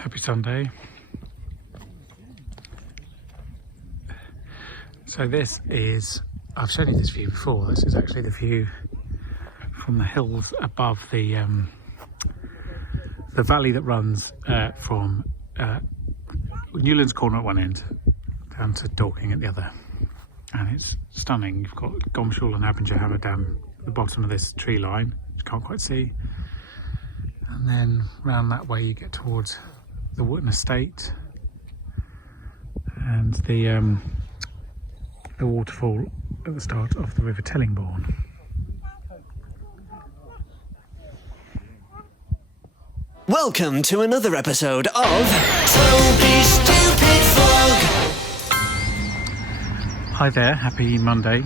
Happy Sunday. So this is, I've shown you this view before, this is actually the view from the hills above the valley that runs from Newlands Corner at one end down to Dorking at the other. And it's stunning. You've got Gomshall and Abinger Hammer down at the bottom of this tree line, which you can't quite see. And then round that way you get towards the Wootton Estate and the waterfall at the start of the River Tellingbourne. Welcome to another episode of Toby Stupid Vlog. Hi there, happy Monday.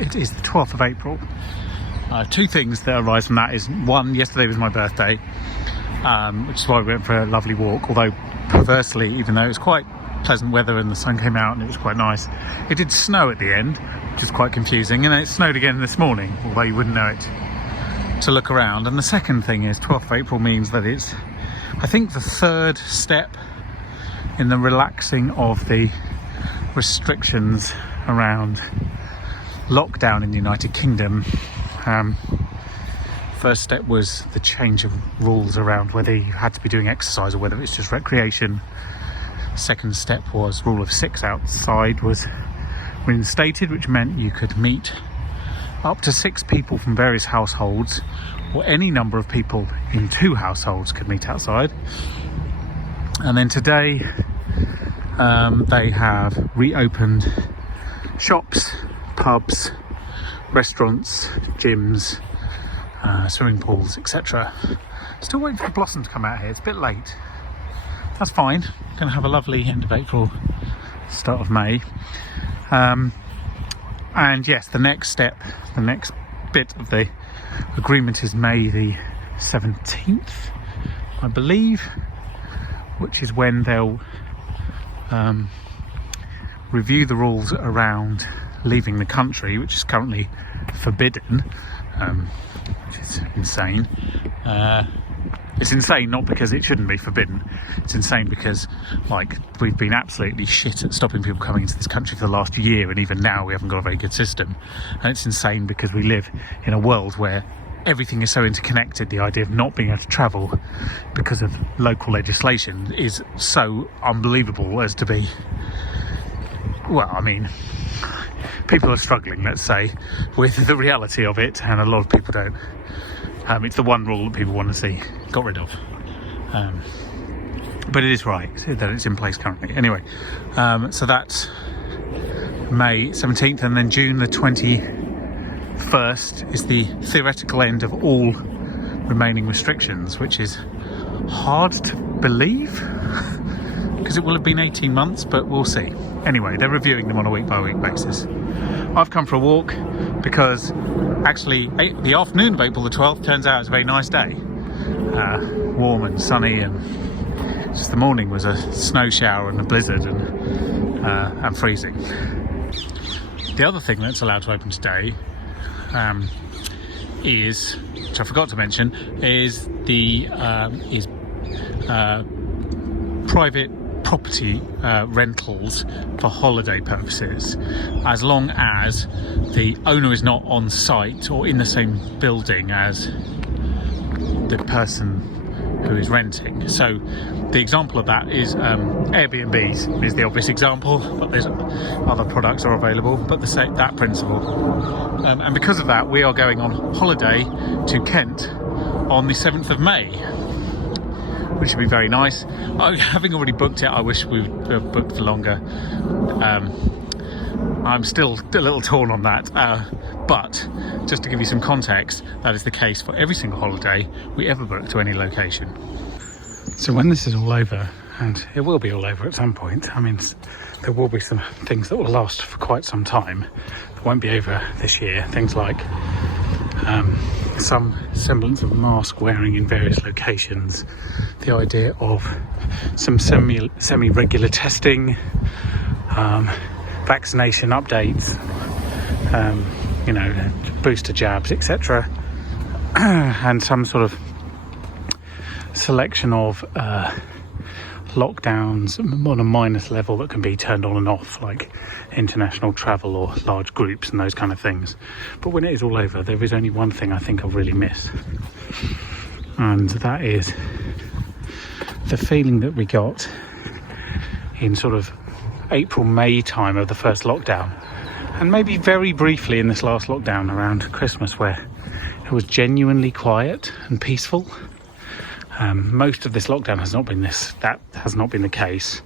It is the 12th of April. Two things that arise from that is, one, yesterday was my birthday, which is why we went for a lovely walk, although perversely, even though it was quite pleasant weather and the sun came out and it was quite nice, it did snow at the end, which is quite confusing, and then it snowed again this morning, although you wouldn't know it to look around. And the second thing is 12th of April means that it's, I think, the third step in the relaxing of the restrictions around lockdown in the United Kingdom. First step was the change of rules around whether you had to be doing exercise or whether it's just recreation. Second step was rule of 6 outside was reinstated, which meant you could meet up to 6 people from various households, or any number of people in 2 households could meet outside. And then today they have reopened shops, pubs, restaurants, gyms, swimming pools, etc. Still waiting for the blossom to come out here. It's a bit late. That's fine. Going to have a lovely end of April, start of May. And yes, the next step, the next bit of the agreement is May the 17th, I believe, which is when they'll review the rules around leaving the country, which is currently forbidden, which is insane. It's insane not because it shouldn't be forbidden, it's insane because, like, we've been absolutely shit at stopping people coming into this country for the last year, and even now we haven't got a very good system. And it's insane because we live in a world where everything is so interconnected. The idea of not being able to travel because of local legislation is so unbelievable as to be, well, I mean, people are struggling, let's say, with the reality of it, and a lot of people don't. It's the one rule that people want to see got rid of. But it is right that it's in place currently. Anyway, so that's May 17th, and then June the 21st is the theoretical end of all remaining restrictions, which is hard to believe because it will have been 18 months, but we'll see. Anyway, they're reviewing them on a week-by-week basis. I've come for a walk because actually the afternoon of April the 12th turns out it's a very nice day. Warm and sunny, and just the morning was a snow shower and a blizzard and freezing. The other thing that's allowed to open today is, which I forgot to mention, is the private property rentals for holiday purposes, as long as the owner is not on site or in the same building as the person who is renting. So the example of that is Airbnbs is the obvious example, but there's other products are available, but that principle. And because of that, we are going on holiday to Kent on the 7th of May, which would be very nice. Having already booked it, I wish we would booked for longer. I'm still a little torn on that, but just to give you some context, that is the case for every single holiday we ever book to any location. So when this is all over, and it will be all over at some point, I mean, there will be some things that will last for quite some time that won't be over this year. Things like some semblance of mask wearing in various locations, the idea of some semi-regular testing, vaccination updates, booster jabs, etc. and some sort of selection of lockdowns on a minor level that can be turned on and off, like international travel or large groups and those kind of things. But when it is all over, there is only one thing I think I'll really miss, and that is the feeling that we got in sort of April, May time of the first lockdown, and maybe very briefly in this last lockdown around Christmas, where it was genuinely quiet and peaceful. Most of this lockdown has not been this. That has not been the case.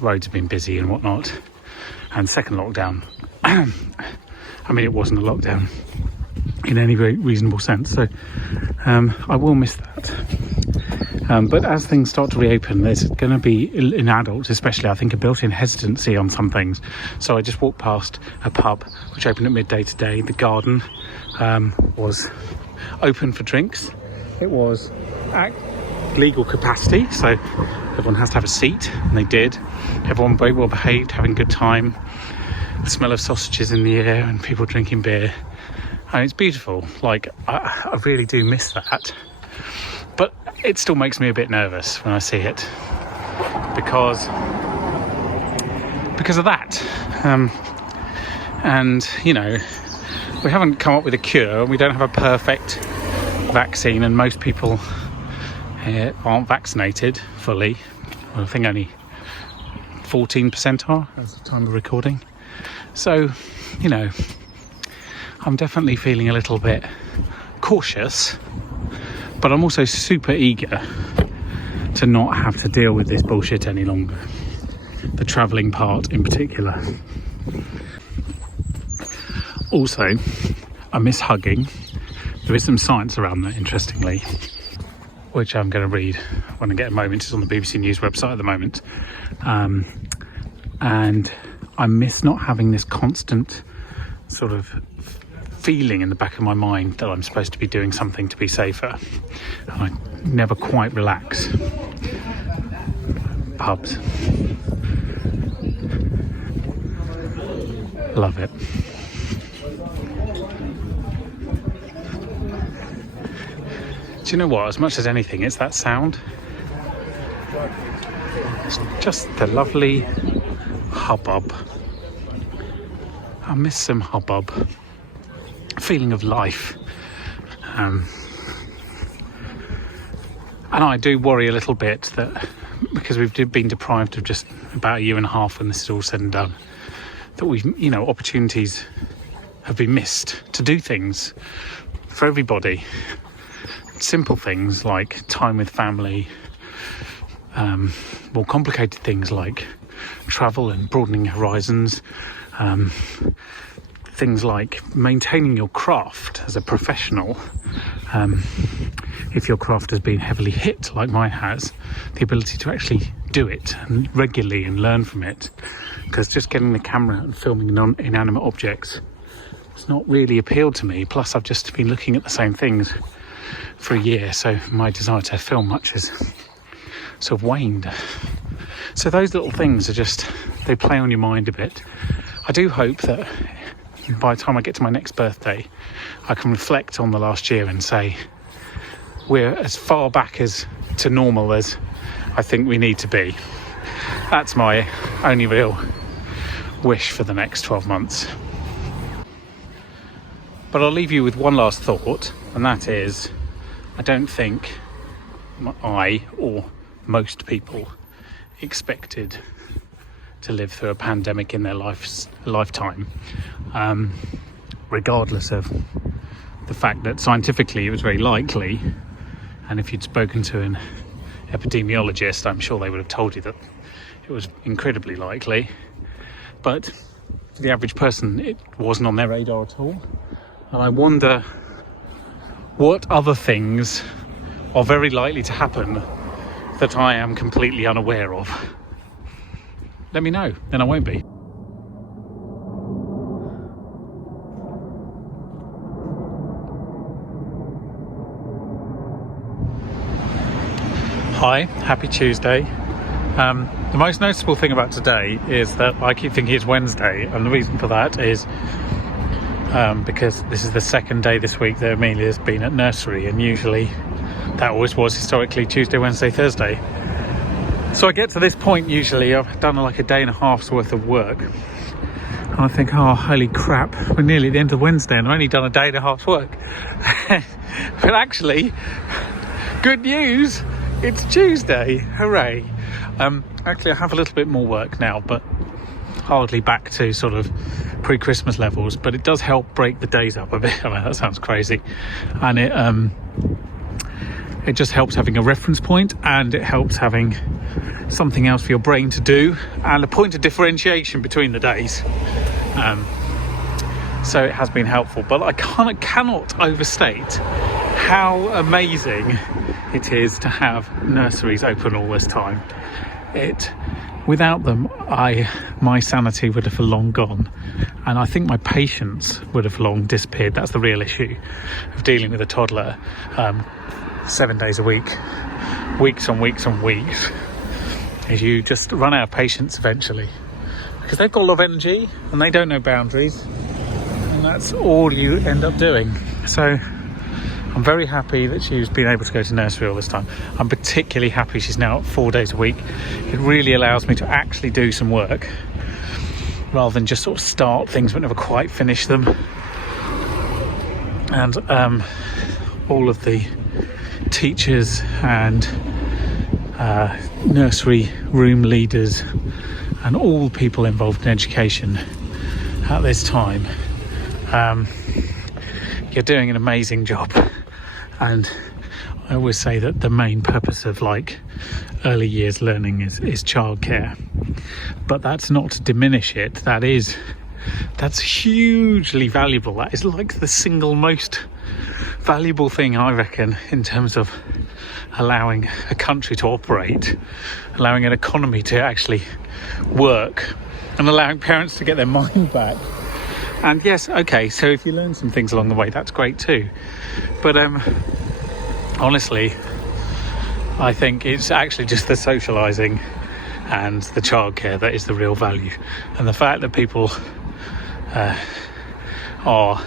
Roads have been busy and whatnot. And second lockdown, I mean, it wasn't a lockdown in any reasonable sense. So I will miss that. But as things start to reopen, there's going to be, in adults especially, I think, a built-in hesitancy on some things. So I just walked past a pub which opened at midday today. The Garden was open for drinks. It was at legal capacity, so everyone has to have a seat, and they did. Everyone very well behaved, having a good time. The smell of sausages in the air and people drinking beer, and it's beautiful. Like, I really do miss that, but it still makes me a bit nervous when I see it because of that. And you know, we haven't come up with a cure. We don't have a perfect vaccine, and most people aren't vaccinated fully. Well, I think only 14% are at the time of recording. So, you know, I'm definitely feeling a little bit cautious, but I'm also super eager to not have to deal with this bullshit any longer. The travelling part in particular. Also, I miss hugging. There is some science around that, interestingly, which I'm going to read when I get a moment. It's on the BBC News website at the moment. And I miss not having this constant sort of feeling in the back of my mind that I'm supposed to be doing something to be safer. And I never quite relax. Pubs. Love it. Do you know what? As much as anything, it's that sound. It's just the lovely hubbub. I miss some hubbub. Feeling of life. And I do worry a little bit that because we've been deprived of just about a year and a half when this is all said and done, that we've, you know, opportunities have been missed to do things for everybody. Simple things like time with family, more complicated things like travel and broadening horizons, things like maintaining your craft as a professional. If your craft has been heavily hit like mine has, the ability to actually do it and regularly and learn from it, because just getting the camera and filming inanimate objects has not really appealed to me. Plus I've just been looking at the same things for a year, so my desire to film much has sort of waned. So those little things are just, they play on your mind a bit. I do hope that by the time I get to my next birthday, I can reflect on the last year and say we're as far back as to normal as I think we need to be. That's my only real wish for the next 12 months. But I'll leave you with one last thought, and that is, I don't think I or most people expected to live through a pandemic in their lifetime, regardless of the fact that scientifically it was very likely, and if you'd spoken to an epidemiologist, I'm sure they would have told you that it was incredibly likely. But for the average person, it wasn't on their radar at all. And I wonder what other things are very likely to happen that I am completely unaware of. Let me know, then I won't be. Hi, happy Tuesday. The most noticeable thing about today is that I keep thinking it's Wednesday, and the reason for that is because this is the second day this week that Amelia's been at nursery, and usually that always was historically Tuesday, Wednesday, Thursday. So I get to this point usually, I've done like a day and a half's worth of work, and I think, oh holy crap, we're nearly at the end of Wednesday and I've only done a day and a half's work. But actually, good news, it's Tuesday, hooray. Actually I have a little bit more work now, but hardly back to sort of pre-Christmas levels, but it does help break the days up a bit. I mean, that sounds crazy, and it just helps having a reference point, and it helps having something else for your brain to do, and a point of differentiation between the days. So it has been helpful, but I cannot overstate how amazing it is to have nurseries open all this time. Without them, my sanity would have long gone, and I think my patience would have long disappeared. That's the real issue of dealing with a toddler 7 days a week, weeks on weeks on weeks, is you just run out of patience eventually, because they've got a lot of energy and they don't know boundaries, and that's all you end up doing. So I'm very happy that she's been able to go to nursery all this time. I'm particularly happy she's now 4 days a week. It really allows me to actually do some work rather than just sort of start things but never quite finish them. And all of the teachers and nursery room leaders and all people involved in education at this time, you're doing an amazing job. And I always say that the main purpose of like early years learning is childcare, but that's not to diminish it. That's hugely valuable. That is like the single most valuable thing, I reckon, in terms of allowing a country to operate, allowing an economy to actually work, and allowing parents to get their mind back. And yes, okay, so if you learn some things along the way, that's great too. But honestly, I think it's actually just the socialising and the childcare that is the real value. And the fact that people are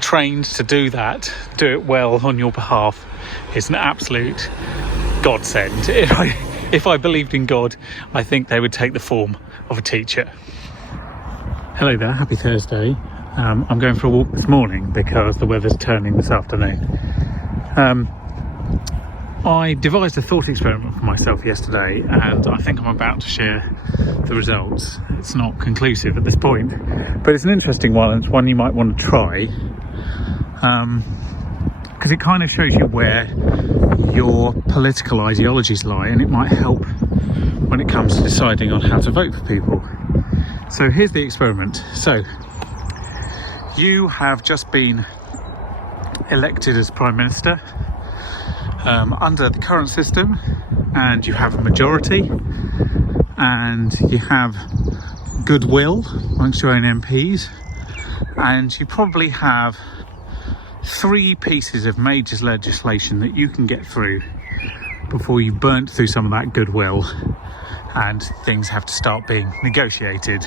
trained to do that, do it well on your behalf, is an absolute godsend. If I believed in God, I think they would take the form of a teacher. Hello there, happy Thursday. I'm going for a walk this morning because the weather's turning this afternoon. I devised a thought experiment for myself yesterday, and I think I'm about to share the results. It's not conclusive at this point, but it's an interesting one, and it's one you might want to try, because it kind of shows you where your political ideologies lie, and it might help when it comes to deciding on how to vote for people. So here's the experiment. So you have just been elected as Prime Minister under the current system, and you have a majority, and you have goodwill amongst your own MPs, and you probably have 3 pieces of major legislation that you can get through before you've burnt through some of that goodwill and things have to start being negotiated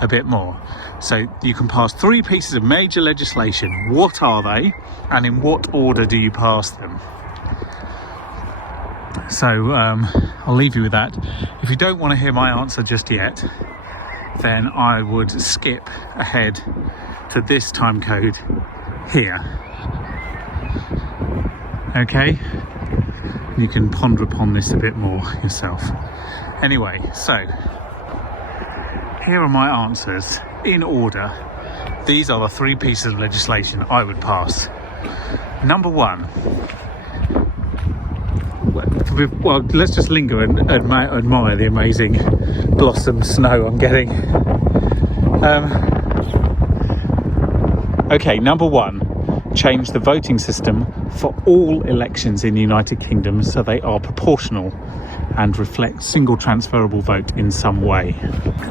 a bit more. So you can pass 3 pieces of major legislation. What are they, and in what order do you pass them? So I'll leave you with that. If you don't want to hear my answer just yet, then I would skip ahead to this time code here. Okay? You can ponder upon this a bit more yourself. Anyway, so here are my answers in order. These are the 3 pieces of legislation I would pass. Number 1. Well, let's just linger and admire the amazing blossom snow I'm getting. Okay, number 1, change the voting system for all elections in the United Kingdom so they are proportional and reflect single transferable vote in some way.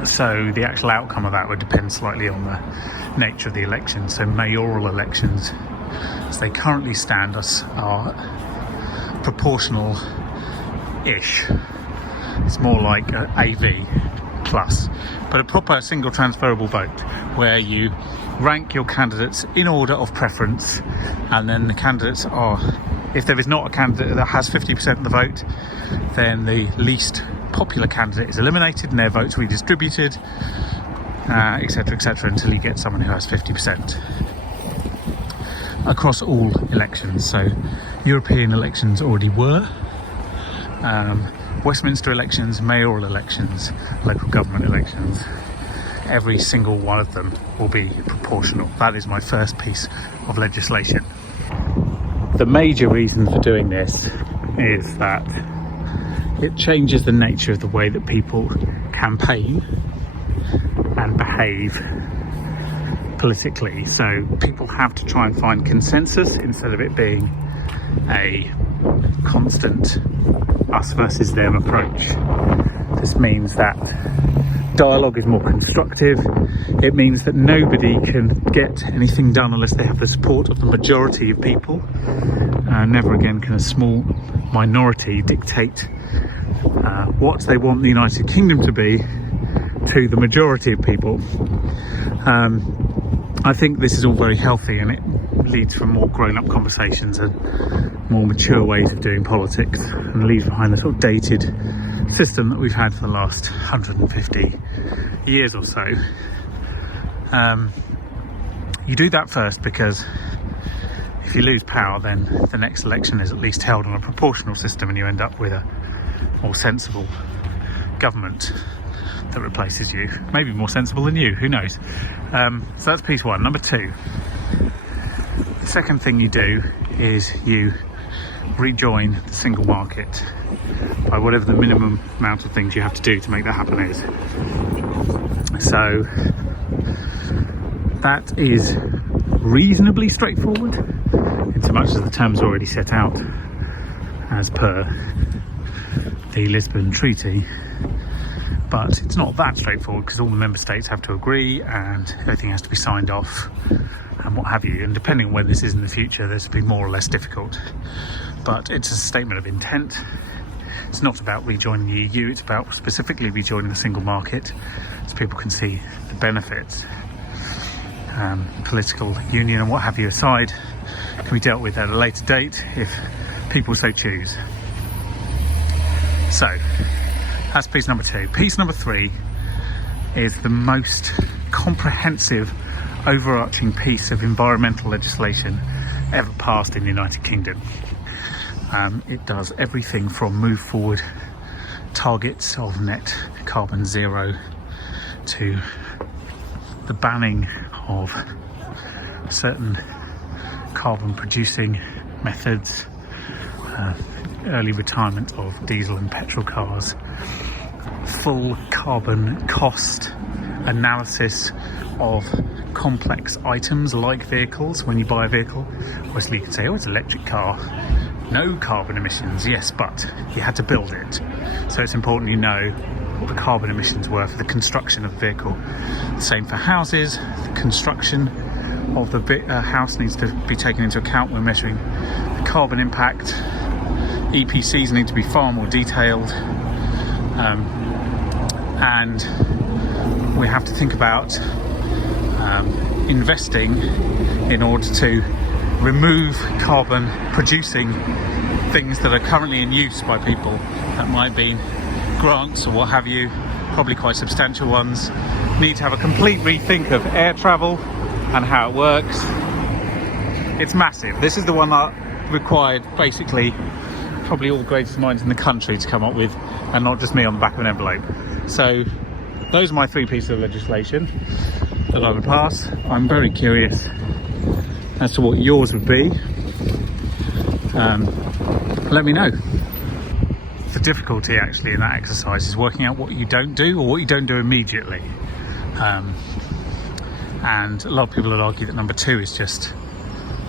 So the actual outcome of that would depend slightly on the nature of the election. So mayoral elections, as they currently stand, are proportional-ish. It's more like AV plus, but a proper single transferable vote where you rank your candidates in order of preference, and then the candidates are If there is not a candidate that has 50% of the vote, then the least popular candidate is eliminated and their votes redistributed, etc., etc., until you get someone who has 50% across all elections. So European elections already were, Westminster elections, mayoral elections, local government elections, every single one of them will be proportional. That is my first piece of legislation. The major reason for doing this is that it changes the nature of the way that people campaign and behave politically. So people have to try and find consensus instead of it being a constant us versus them approach. This means that dialogue is more constructive. It means that nobody can get anything done unless they have the support of the majority of people. Never again can a small minority dictate what they want the United Kingdom to be to the majority of people. I think this is all very healthy, and it leads for more grown-up conversations and more mature ways of doing politics, and leaves behind the sort of dated system that we've had for the last 150 years or so. You do that first because if you lose power, then the next election is at least held on a proportional system, and you end up with a more sensible government that replaces you. Maybe more sensible than you, who knows? So that's piece one. Number two, the second thing you do is you rejoin the single market by whatever the minimum amount of things you have to do to make that happen is. So that is reasonably straightforward, in so much as the terms are already set out as per the Lisbon Treaty. But it's not that straightforward because all the member states have to agree and everything has to be signed off and what have you. And depending on where this is in the future, this will be more or less difficult. But it's a statement of intent. It's not about rejoining the EU, it's about specifically rejoining the single market so people can see the benefits. Political union and what have you aside, can be dealt with at a later date if people so choose. So that's piece number two. Piece number three is the most comprehensive, overarching piece of environmental legislation ever passed in the United Kingdom. It does everything from move forward targets of net carbon zero to the banning of certain carbon producing methods, early retirement of diesel and petrol cars, full carbon cost analysis of complex items like vehicles. When you buy a vehicle, obviously you can say, oh, it's an electric car, no carbon emissions. Yes, but you had to build it, so it's important you know what the carbon emissions were for the construction of the vehicle. The same for houses. The construction of the house needs to be taken into account when measuring the carbon impact. EPCs need to be far more detailed, and we have to think about investing in order to remove carbon producing things that are currently in use by people. That might be grants or what have you, probably quite substantial ones. Need to have a complete rethink of air travel and how it works. It's massive. This is the one that required basically probably all the greatest minds in the country to come up with, and not just me on the back of an envelope. So those are my three pieces of legislation that I would pass. I'm very curious as to what yours would be. Let me know. The difficulty actually in that exercise is working out what you don't do or what you don't do immediately. And a lot of people would argue that number two is just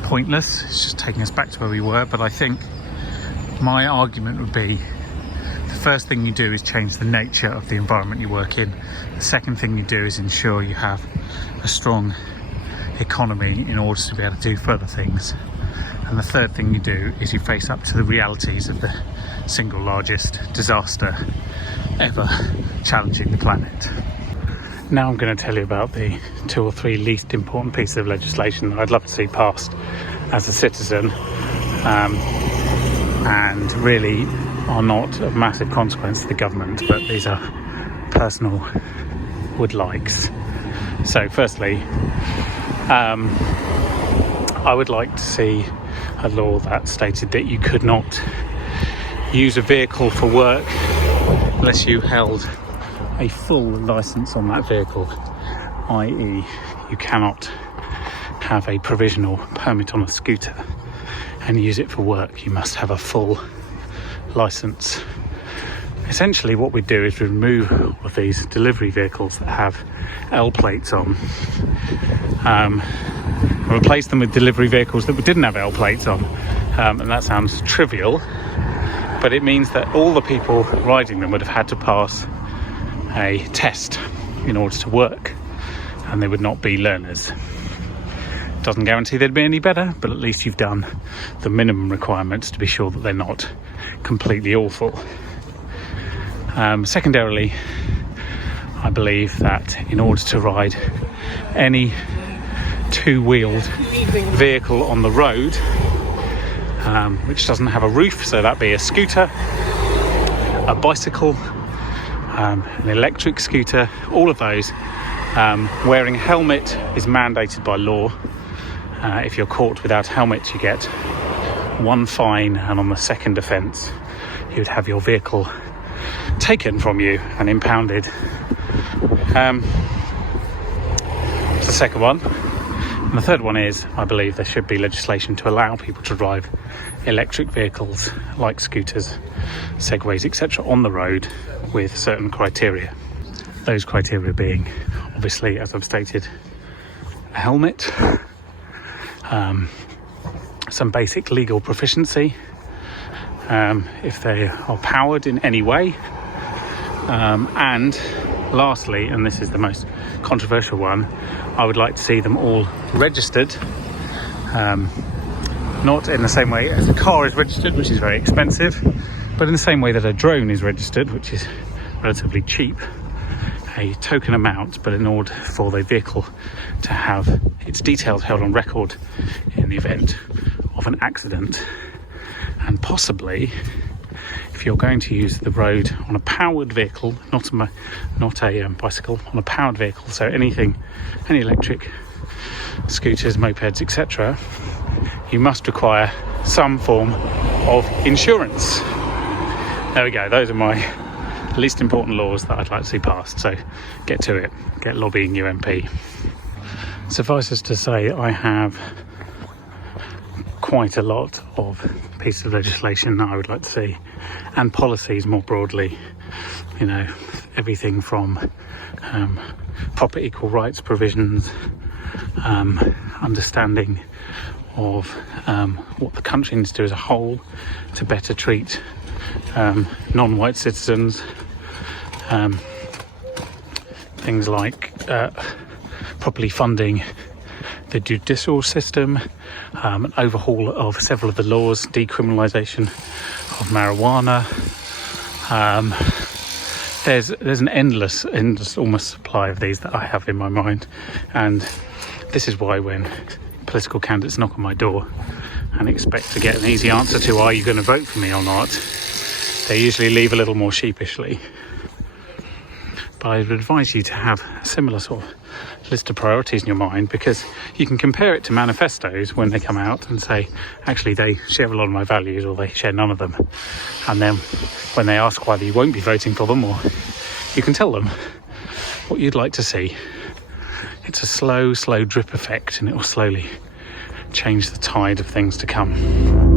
pointless. It's just taking us back to where we were. But I think my argument would be the first thing you do is change the nature of the environment you work in. The second thing you do is ensure you have a strong economy in order to be able to do further things. And the third thing you do is you face up to the realities of the single largest disaster ever challenging the planet. Now I'm going to tell you about the two or three least important pieces of legislation that I'd love to see passed as a citizen. and really are not of massive consequence to the government, but these are personal would likes. So firstly, I would like to see a law that stated that you could not use a vehicle for work unless you held a full license on that vehicle, i.e. you cannot have a provisional permit on a scooter and use it for work. You must have a full license. Essentially what we do is remove all of these delivery vehicles that have L plates on, and replace them with delivery vehicles that didn't have L plates on, and that sounds trivial, but it means that all the people riding them would have had to pass a test in order to work, and they would not be learners. Doesn't guarantee they'd be any better, but at least you've done the minimum requirements to be sure that they're not completely awful. Secondarily, I believe that in order to ride any two-wheeled vehicle on the road, which doesn't have a roof, so that be a scooter, a bicycle, an electric scooter, all of those, wearing a helmet is mandated by law. If you're caught without a helmet, you get 1 fine, and on the second offence you would have your vehicle taken from you and impounded. That's the second one. And the third one is, I believe there should be legislation to allow people to drive electric vehicles like scooters, segways, etc. on the road with certain criteria. Those criteria being, obviously, as I've stated, a helmet, some basic legal proficiency, if they are powered in any way, and lastly, and this is the most controversial one, I would like to see them all registered, not in the same way as a car is registered, which is very expensive, but in the same way that a drone is registered, which is relatively cheap, a token amount, but in order for the vehicle to have its details held on record in the event of an accident. And possibly, if you're going to use the road on a powered vehicle, not a bicycle, on a powered vehicle, so any electric scooters, mopeds, etc., you must require some form of insurance. There we go, those are my least important laws that I'd like to see passed, so get to it, get lobbying your MP. Suffice it to say, I have quite a lot of pieces of legislation that I would like to see, and policies more broadly, you know, everything from proper equal rights provisions, understanding of what the country needs to do as a whole to better treat non-white citizens, things like properly funding the judicial system, an overhaul of several of the laws, decriminalisation of marijuana. There's an endless almost supply of these that I have in my mind, and this is why when political candidates knock on my door and expect to get an easy answer to are you going to vote for me or not, they usually leave a little more sheepishly. But I would advise you to have a similar sort of list of priorities in your mind, because you can compare it to manifestos when they come out and say, actually, they share a lot of my values or they share none of them. And then when they ask whether you won't be voting for them, or you can tell them what you'd like to see. It's a slow drip effect, and it will slowly change the tide of things to come.